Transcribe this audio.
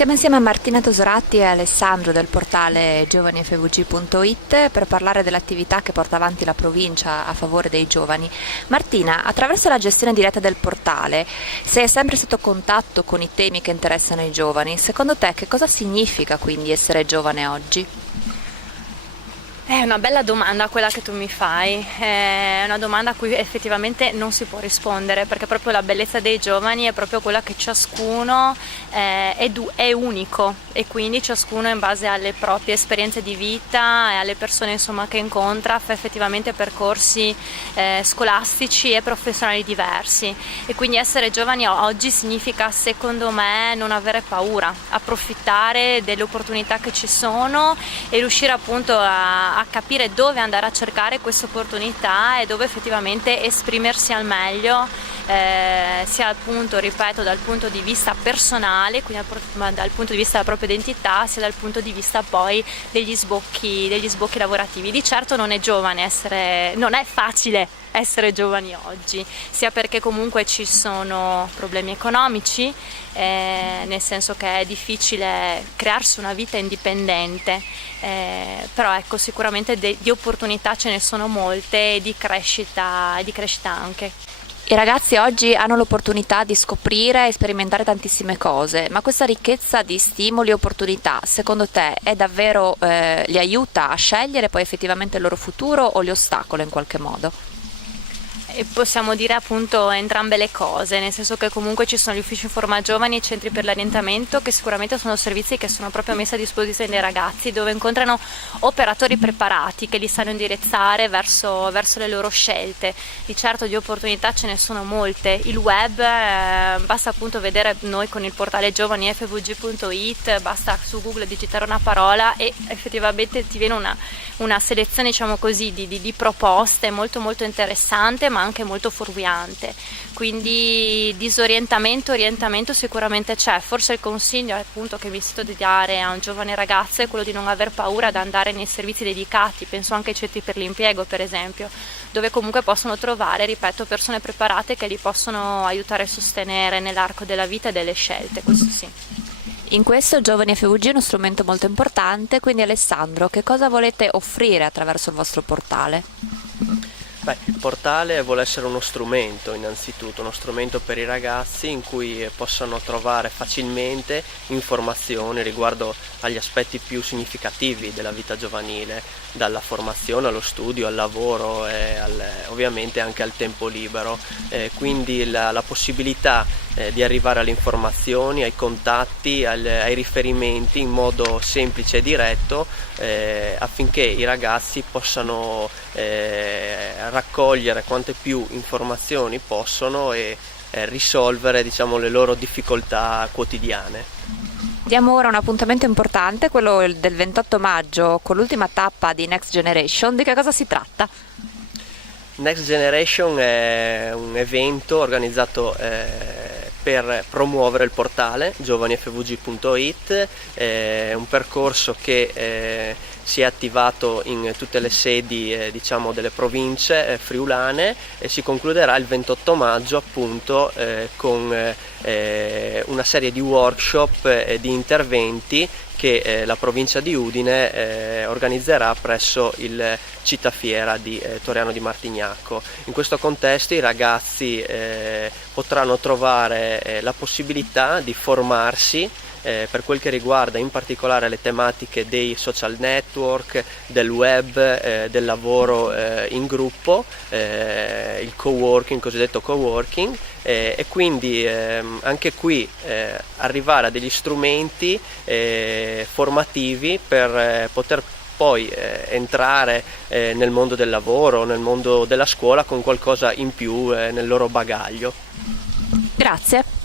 Siamo insieme a Martina Tosorati e Alessandro del portale giovanifvg.it per parlare dell'attività che porta avanti la provincia a favore dei giovani. Martina, attraverso la gestione diretta del portale, sei sempre stato a contatto con i temi che interessano i giovani. Secondo te che cosa significa quindi essere giovane oggi? È una bella domanda quella che tu mi fai, è una domanda a cui effettivamente non si può rispondere, perché proprio la bellezza dei giovani è proprio quella che ciascuno è unico, e quindi ciascuno in base alle proprie esperienze di vita e alle persone insomma che incontra fa effettivamente percorsi scolastici e professionali diversi, e quindi essere giovani oggi significa, secondo me, non avere paura, approfittare delle opportunità che ci sono e riuscire appunto a capire dove andare a cercare queste opportunità e dove effettivamente esprimersi al meglio, sia appunto, ripeto, dal punto di vista personale, quindi dal punto di vista della propria identità, sia dal punto di vista poi degli sbocchi lavorativi. Di certo non è facile essere giovani oggi, sia perché comunque ci sono problemi economici, nel senso che è difficile crearsi una vita indipendente, però ecco, sicuramente di opportunità ce ne sono molte e di crescita anche. I ragazzi oggi hanno l'opportunità di scoprire e sperimentare tantissime cose, ma questa ricchezza di stimoli e opportunità, secondo te, è davvero li aiuta a scegliere poi effettivamente il loro futuro o li ostacola in qualche modo? E possiamo dire appunto entrambe le cose, nel senso che comunque ci sono gli uffici Forma Giovani e i centri per l'orientamento, che sicuramente sono servizi che sono proprio messi a disposizione dei ragazzi, dove incontrano operatori preparati che li sanno indirizzare verso le loro scelte. Di certo di opportunità ce ne sono molte, il web, basta appunto vedere noi con il portale giovanifvg.it, basta su Google digitare una parola e effettivamente ti viene una selezione, diciamo così, di proposte molto molto interessante, ma anche molto fuorviante. Quindi orientamento sicuramente c'è. Forse il consiglio appunto che mi sento di dare a un giovane ragazzo è quello di non aver paura ad andare nei servizi dedicati, penso anche ai centri per l'impiego per esempio, dove comunque possono trovare, ripeto, persone preparate che li possono aiutare a sostenere nell'arco della vita e delle scelte, questo sì. In questo Giovani FVG è uno strumento molto importante, quindi Alessandro, che cosa volete offrire attraverso il vostro portale? Il portale vuole essere uno strumento, innanzitutto, uno strumento per i ragazzi in cui possano trovare facilmente informazioni riguardo agli aspetti più significativi della vita giovanile, dalla formazione allo studio, al lavoro e ovviamente anche al tempo libero. Quindi la possibilità di arrivare alle informazioni, ai contatti, ai riferimenti in modo semplice e diretto, affinché i ragazzi possano raccogliere quante più informazioni possono e risolvere, diciamo, le loro difficoltà quotidiane. Diamo ora un appuntamento importante, quello del 28 maggio, con l'ultima tappa di Next Generation. Di che cosa si tratta? Next Generation è un evento organizzato per promuovere il portale giovanifvg.it, è un percorso che si è attivato in tutte le sedi diciamo delle province friulane e si concluderà il 28 maggio appunto con una serie di workshop e di interventi che la provincia di Udine organizzerà presso il Città Fiera di Toriano di Martignacco. In questo contesto i ragazzi potranno trovare la possibilità di formarsi per quel che riguarda in particolare le tematiche dei social network, del web, del lavoro in gruppo, il coworking, cosiddetto coworking, e quindi anche qui arrivare a degli strumenti formativi per poter poi entrare nel mondo del lavoro, nel mondo della scuola con qualcosa in più nel loro bagaglio. Grazie.